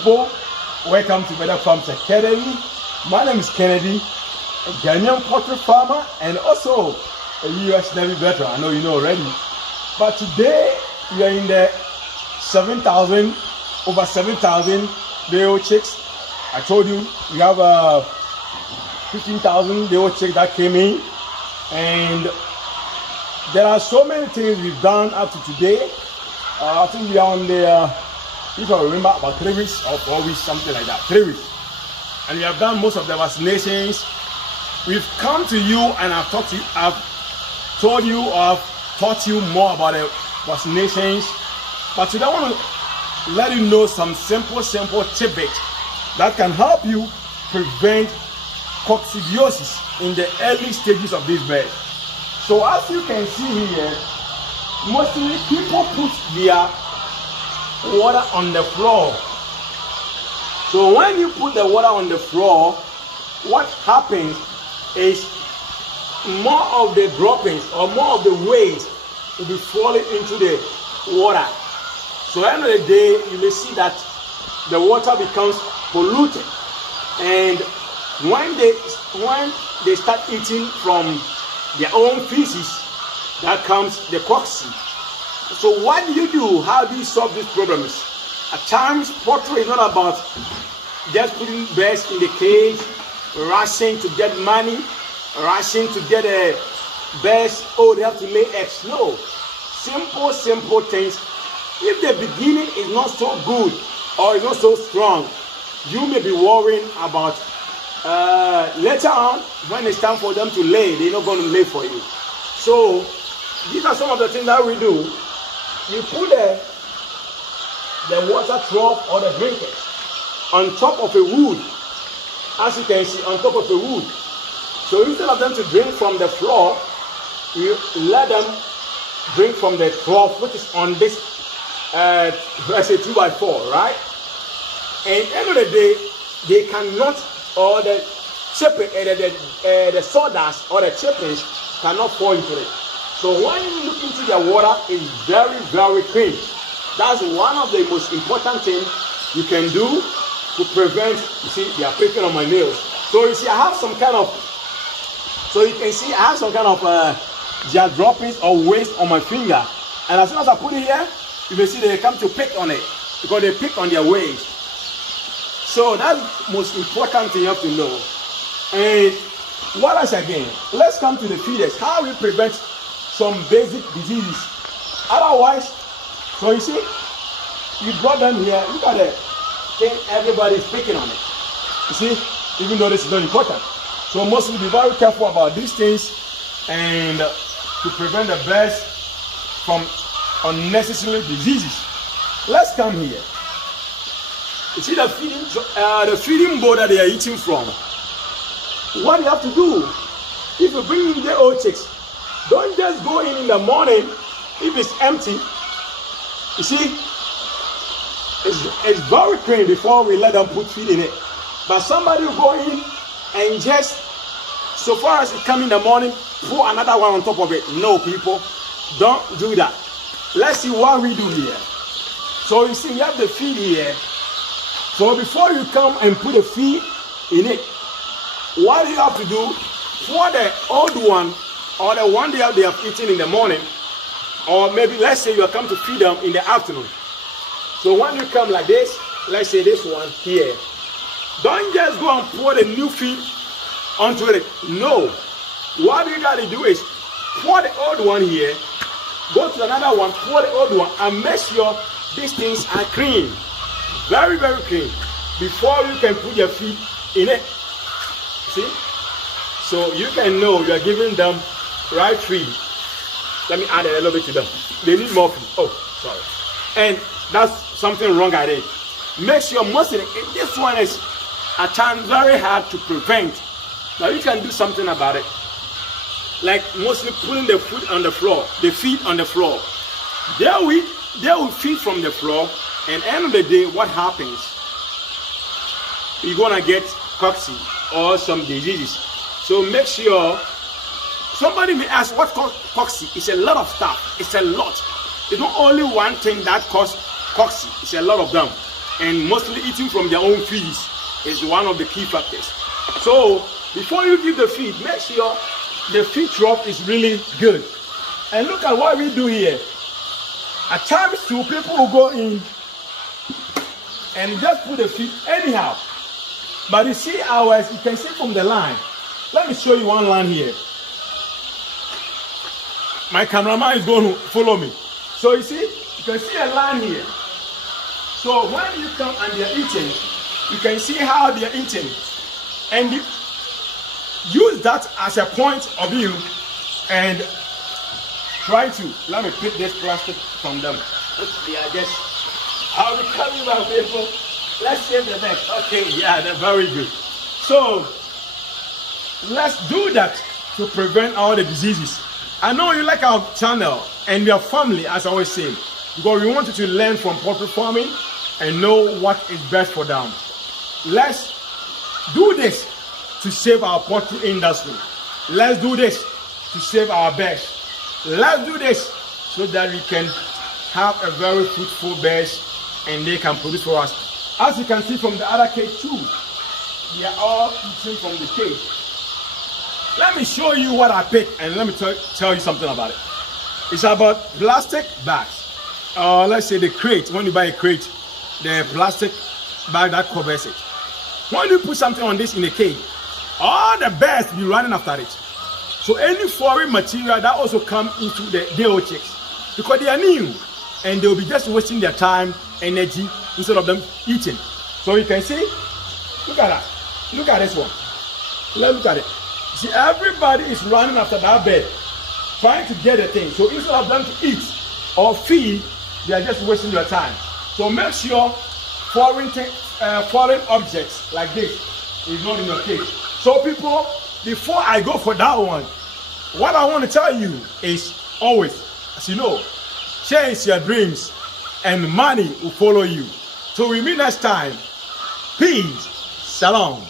People, welcome to Better Farms Academy. My name is Kennedy, a Ghanaian poultry farmer and also a US Navy veteran. I know you know already. But today we are in the over 7,000 day-old chicks. I told you we have 15,000 day-old chicks that came in, and there are so many things we've done up to today. I think we are on the if I remember, about 3 weeks or 4 weeks, something like that. 3 weeks. And we have done most of the vaccinations. We've come to you and I've taught you more about the vaccinations. But today I want to let you know some simple tidbits that can help you prevent coccidiosis in the early stages of this bird. So as you can see here, mostly people put their water on the floor. So when you put the water on the floor, what happens is more of the droppings or more of the waste will be falling into the water. So at the end of the day, you may see that the water becomes polluted, and when they start eating from their own feces, that comes the cocci. So what do you do? How do you solve these problems? At times, poultry is not about just putting birds in the cage, rushing to get money, rushing to get a birds. Oh, they have to lay eggs. No, simple things. If the beginning is not so good or is not so strong, you may be worrying about later on when it's time for them to lay. They're not going to lay for you. So these are some of the things that we do. You put the water trough or the drinkers on top of a wood, as you can see, on top of a wood. So instead of them to drink from the floor, you let them drink from the trough, which is on this, let's say 2x4, right? And at the end of the day, they cannot, or the sawdust or the chippings cannot fall into it. So when you look into the water, it's very clean. That's one of the most important things you can do to prevent. You see, they are picking on my nails. So you see, I have some kind of, so you can see I have some kind of their droppings or waste on my finger. And as soon as I put it here, you may see they come to pick on it because they pick on their waste. So that's the most important thing you have to know. And what else again? Let's come to the feeders. How we prevent some basic diseases. Otherwise, so you see, you brought them here. Look at the thing, everybody's picking on it. You see, even though this is not important. So mostly be very careful about these things and to prevent the birds from unnecessary diseases. Let's come here. You see the feeding bowl that they are eating from. What you have to do, if you bring in the old chicks, don't just go in the morning if it's empty. You see, it's very clean before we let them put feed in it. But somebody will go in and just, so far as it comes in the morning, pour another one on top of it. No, people, don't do that. Let's see what we do here. So you see, we have the feed here. So before you come and put the feed in it, what you have to do, pour the old one or the one they have eaten in the morning, or maybe let's say you come to feed them in the afternoon. So when you come like this, let's say this one here, don't just go and pour the new feed onto it. No, what you got to do is pour the old one here, go to another one, pour the old one, and make sure these things are clean, very clean, before you can put your feed in it. See, so you can know you are giving them right feed. Let me add a little bit to them. They need more feed. Oh, sorry. And that's something wrong I did. Make sure mostly this one is at times very hard to prevent. Now you can do something about it. Like mostly putting the food on the floor, the feed on the floor. They will feed from the floor, and at the end of the day, what happens? You're gonna get cocci or some diseases. So make sure. Somebody may ask what causes cocci. It's a lot of stuff. It's a lot. It's not only one thing that causes cocci. It's a lot of them. and mostly eating from their own feeds is one of the key factors. So before you give the feed, make sure the feed trough is really good. And look at what we do here. At times too, people will go in and just put the feed anyhow. But you see ours, you can see from the line. Let me show you one line here. My cameraman is going to follow me. So you see, you can see a line here. So when you come and they're eating, you can see how they're eating. And use that as a point of view and try to, let me pick this plastic from them. They are just, I'll be coming back, people. Let's save the next. Okay, yeah, they're very good. So let's do that to prevent all the diseases. I know you like our channel and your family, as I always say, because we want you to learn from poultry farming and know what is best for them. Let's do this to save our poultry industry. Let's do this to save our birds. Let's do this so that we can have a very fruitful birds and they can produce for us. As you can see from the other cage too, they are all eating from the cage. Let me show you what I picked and let me tell you something about it. It's about plastic bags. Let's say the crate. When you buy a crate, the plastic bag that covers it. When you put something on this in a cage, all the birds be running after it. So any foreign material that also come into the day-old chicks, because they are new and they'll be just wasting their time, energy instead of them eating. So you can see, look at that. Look at this one. Let's look at it. See, everybody is running after that bird, trying to get a thing. So instead of them to eat or feed, they are just wasting their time. So make sure foreign objects like this is not in your cage. So people, before I go for that one, what I want to tell you is always, as you know, chase your dreams and money will follow you. So we meet next time. Peace. Shalom.